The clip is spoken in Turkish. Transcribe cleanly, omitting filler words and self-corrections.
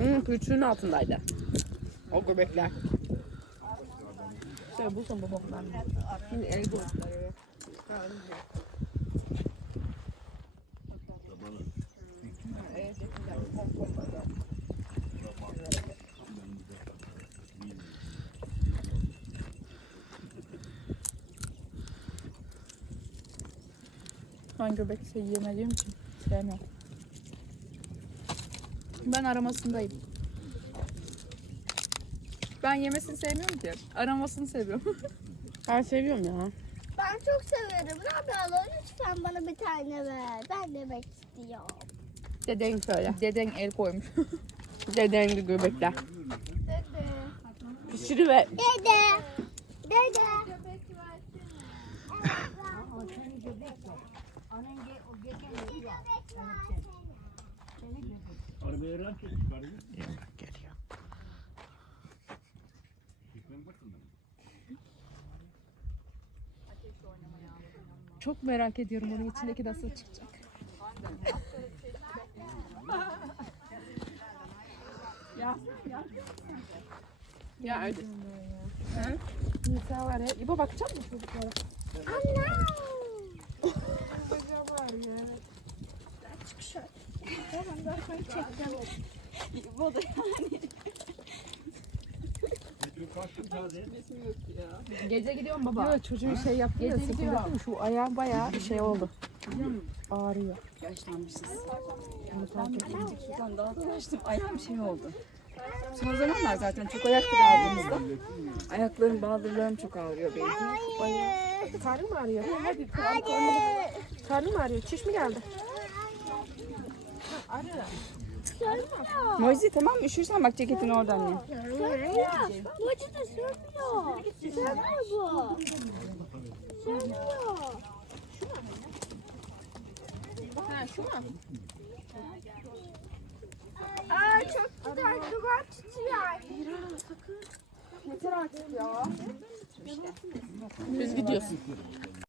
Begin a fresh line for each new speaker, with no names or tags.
Küçüğün altındaydı. O göbekler.
Şöyle bulsam babam ben.
Şimdi el göbekler.
Ben göbek yemediğim için sevmiyorum. Ben aramasındayım. Ben yemesini sevmiyorum ki. Aramasını seviyorum.
Ben seviyorum ya.
Ben çok severim. Rabia lütfen bana bir tane ver. Ben yemek istiyorum.
Deden söyle.
Deden el koymuş.
Deden göbekler.
Dede.
Pişiriver.
Dede. Dede.
Geliyor.
Çok merak ediyorum onun içindeki nasıl çıkacak.
Ya hadi.
İnsan var ya. İbo bakacak mısın çocuklara?
Anne.
İbo da yani. Gece gidiyorum baba. Yok çocuğun şey yaptı ya. Gece gidiyorum. Şu ayağım bayağı şey oldu. Ağrıyor.
Yaşlanmışız. Ben şuradan daha dolaştım. Ayağım şey oldu. Son zamanlar zaten çok ayak aldığımızda ayaklarım, baldırlarım çok ağrıyor benim.
Karnım mı ağrıyor? Hadi karnım mı ağrıyor? Çiş mi geldi?
Moizi tamam mı? Üşürsen bak ceketin oradan ya.
Sönmüyor. Bu acıda sönmüyor. Sönmüyor bu. Sönmüyor.
Ha şu mu?
Aa çok güzel. Duvar tutuyor.
Yeter artık ya.
Biz gidiyoruz.